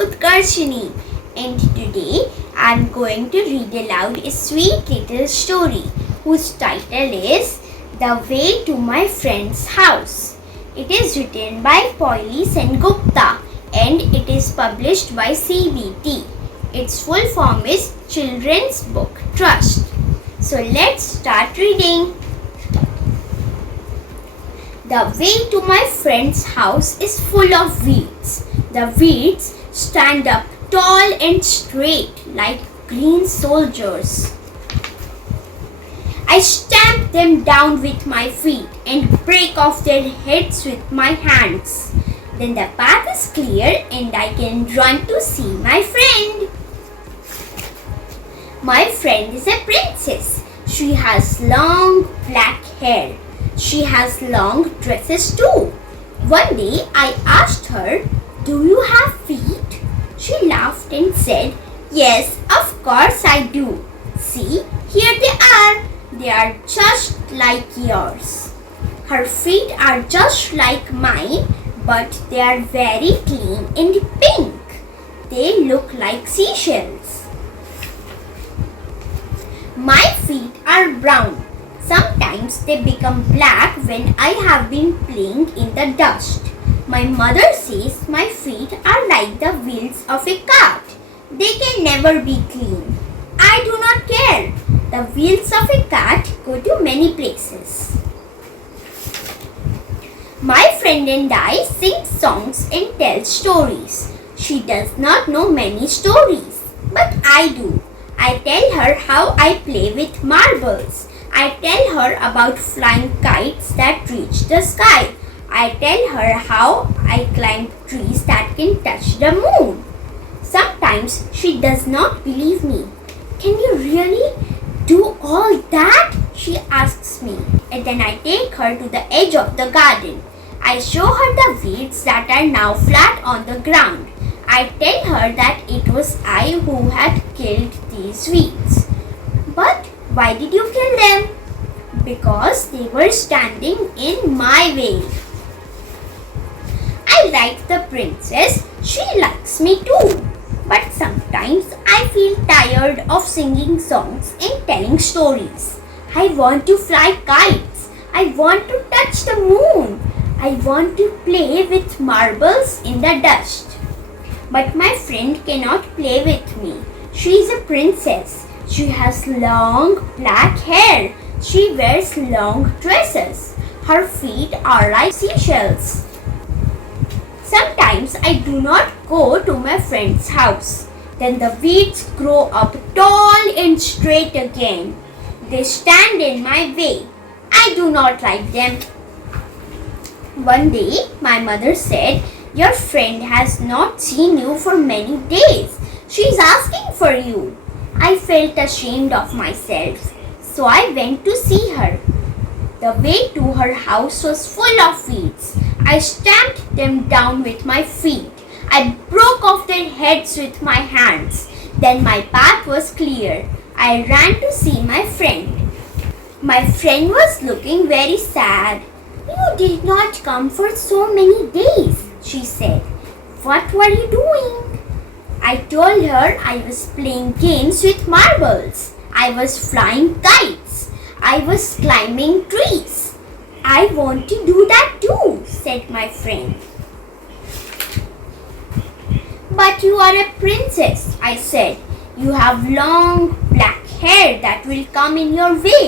Utkarshini, and today I am going to read aloud a sweet little story whose title is The Way to My Friend's House. It is written by Poili Sengupta and it is published by CBT. Its full form is Children's Book Trust. So let's start reading. The way to my friend's house is full of weeds. The weeds stand up tall and straight like green soldiers. I stamp them down with my feet and break off their heads with my hands. Then the path is clear and I can run to see my friend. My friend is a princess. She has long black hair. She has long dresses too. One day I asked her, "Do you have feet?" She laughed and said, "Yes, of course I do. See, here they are. They are just like yours." Her feet are just like mine, but they are very clean and pink. They look like seashells. My feet are brown. Sometimes they become black when I have been playing in the dust. My mother says my feet are like the wheels of a cart. They can never be clean. I do not care. The wheels of a cart go to many places. My friend and I sing songs and tell stories. She does not know many stories, but I do. I tell her how I play with marbles. I tell her about flying kites that reach the sky. I tell her how I climb trees that can touch the moon. Sometimes she does not believe me. "Can you really do all that?" she asks me. And then I take her to the edge of the garden. I show her the weeds that are now flat on the ground. I tell her that it was I who had killed these weeds. "But why did you kill them?" "Because they were standing in my way." I like the princess. She likes me too. But sometimes I feel tired of singing songs and telling stories. I want to fly kites. I want to touch the moon. I want to play with marbles in the dust. But my friend cannot play with me. She is a princess. She has long black hair. She wears long dresses. Her feet are like seashells. Sometimes I do not go to my friend's house. Then the weeds grow up tall and straight again. They stand in my way. I do not like them. One day my mother said, "Your friend has not seen you for many days. She is asking for you." I felt ashamed of myself, so I went to see her. The way to her house was full of weeds. I stamped them down with my feet. I broke off their heads with my hands. Then my path was clear. I ran to see my friend. My friend was looking very sad. "You did not come for so many days," she said. "What were you doing?" I told her I was playing games with marbles. I was flying kites. I was climbing trees. "I want to do that too," said my friend. "But you are a princess," I said. "You have long black hair that will come in your way.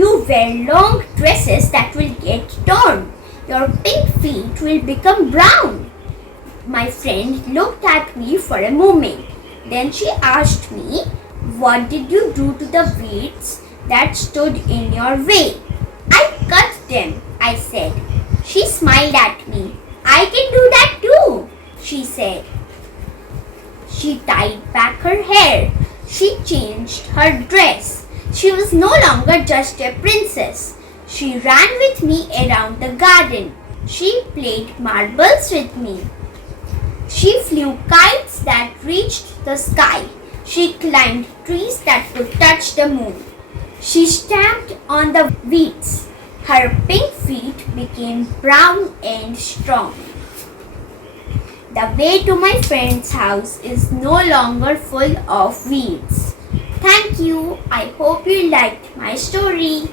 You wear long dresses that will get torn. Your pink feet will become brown." My friend looked at me for a moment. Then she asked me, "What did you do to the weeds that stood in your way?" "I cut them," I said. She smiled at me. "I can do that too," she said. She tied back her hair. She changed her dress. She was no longer just a princess. She ran with me around the garden. She played marbles with me. She flew kites that reached the sky. She climbed trees that could touch the moon. She stamped on the weeds. Her pink feet became brown and strong. The way to my friend's house is no longer full of weeds. Thank you. I hope you liked my story.